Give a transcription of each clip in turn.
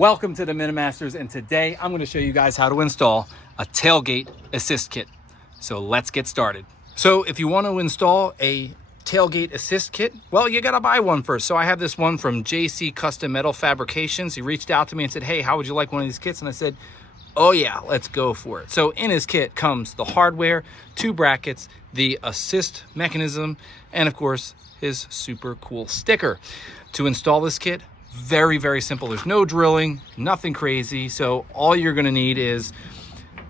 Welcome to the Minimasters, and today I'm going to show you guys how to install a Tailgate Assist Kit. So let's get started. So if you want to install a Tailgate Assist Kit, well, you got to buy one first. So I have this one from JC Custom Metal Fabrications. He reached out to me and said, hey, how would you like one of these kits? And I said, oh yeah, let's go for it. So in his kit comes the hardware, 2 brackets, the assist mechanism, and of course his super cool sticker. To install this kit, very, very simple. There's no drilling, nothing crazy. So all you're gonna need is,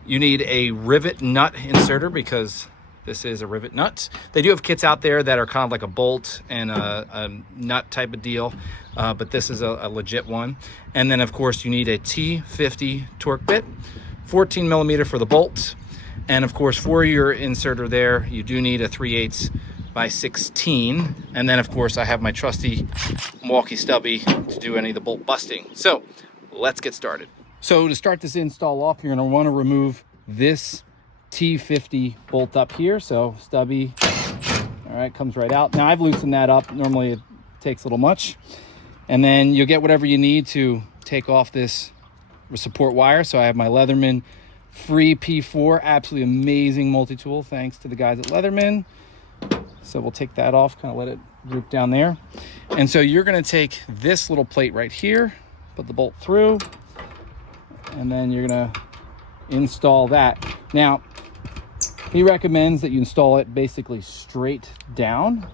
you need a rivet nut inserter, because this is a rivet nut. They do have kits out there that are kind of like a bolt and a nut type of deal, but this is a legit one. And then of course you need a T50 torque bit, 14 millimeter for the bolt. And of course for your inserter there, you do need a 3/8 by 16. And then of course I have my trusty Milwaukee stubby to do any of the bolt busting. So let's get started. So to start this install off, you're gonna wanna remove this T50 bolt up here. So stubby, all right, comes right out. Now I've loosened that up. Normally it takes a little much. And then you'll get whatever you need to take off this support wire. So I have my Leatherman Free P4, absolutely amazing multi-tool, thanks to the guys at Leatherman. So we'll take that off, kind of let it droop down there. And so you're gonna take this little plate right here, put the bolt through, and then you're gonna install that. Now, he recommends that you install it basically straight down,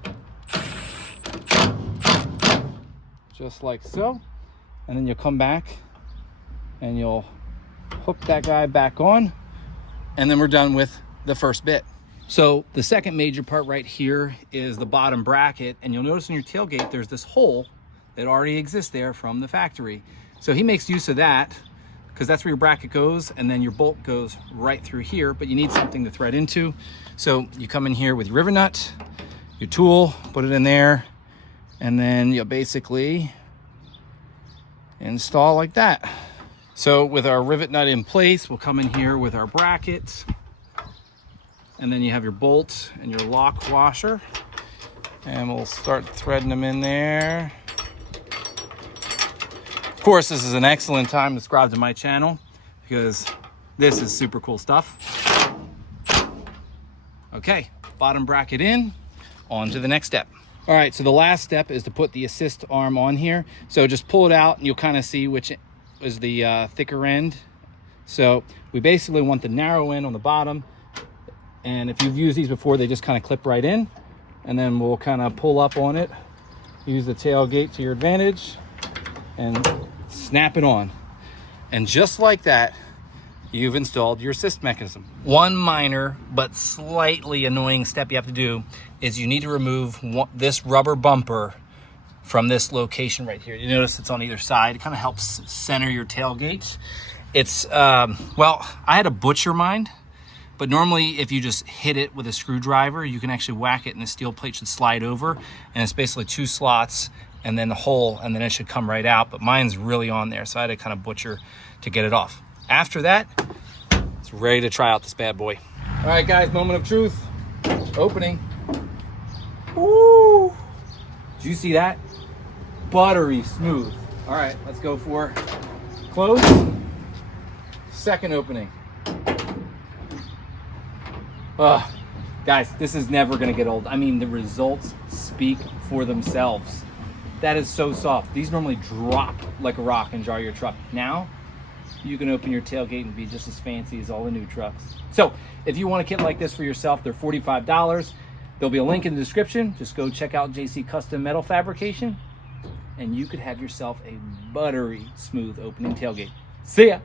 just like so. And then you'll come back and you'll hook that guy back on, and then we're done with the first bit. So the second major part right here is the bottom bracket, and you'll notice in your tailgate there's this hole that already exists there from the factory. So he makes use of that because that's where your bracket goes, and then your bolt goes right through here, but you need something to thread into. So you come in here with your rivet nut, your tool, put it in there, and then you'll basically install like that. So with our rivet nut in place, we'll come in here with our bracket, and then you have your bolt and your lock washer, and we'll start threading them in there. Of course, this is an excellent time to subscribe to my channel because this is super cool stuff. Okay, bottom bracket in, on to the next step. All right, so the last step is to put the assist arm on here. So just pull it out and you'll kind of see which is the thicker end. So we basically want the narrow end on the bottom. And if you've used these before, they just kind of clip right in, and then we'll kind of pull up on it, use the tailgate to your advantage, and snap it on. And just like that, you've installed your assist mechanism. One minor but slightly annoying step you have to do is you need to remove this rubber bumper from this location right here. You notice it's on either side. It kind of helps center your tailgate. It's, well, I had to butcher mine, but normally if you just hit it with a screwdriver, you can actually whack it and the steel plate should slide over, and it's basically 2 slots and then the hole, and then it should come right out. But mine's really on there, so I had to kind of butcher to get it off. After that, it's ready to try out this bad boy. All right, guys, moment of truth. Opening. Woo! Did you see that? Buttery smooth. All right, let's go for close. Second opening. Guys, this is never gonna get old. I mean, the results speak for themselves. That is so soft. These normally drop like a rock and jar your truck. Now, you can open your tailgate and be just as fancy as all the new trucks. So, if you want a kit like this for yourself, they're $45. There'll be a link in the description. Just go check out JC Custom Metal Fabrication, and you could have yourself a buttery smooth opening tailgate. See ya!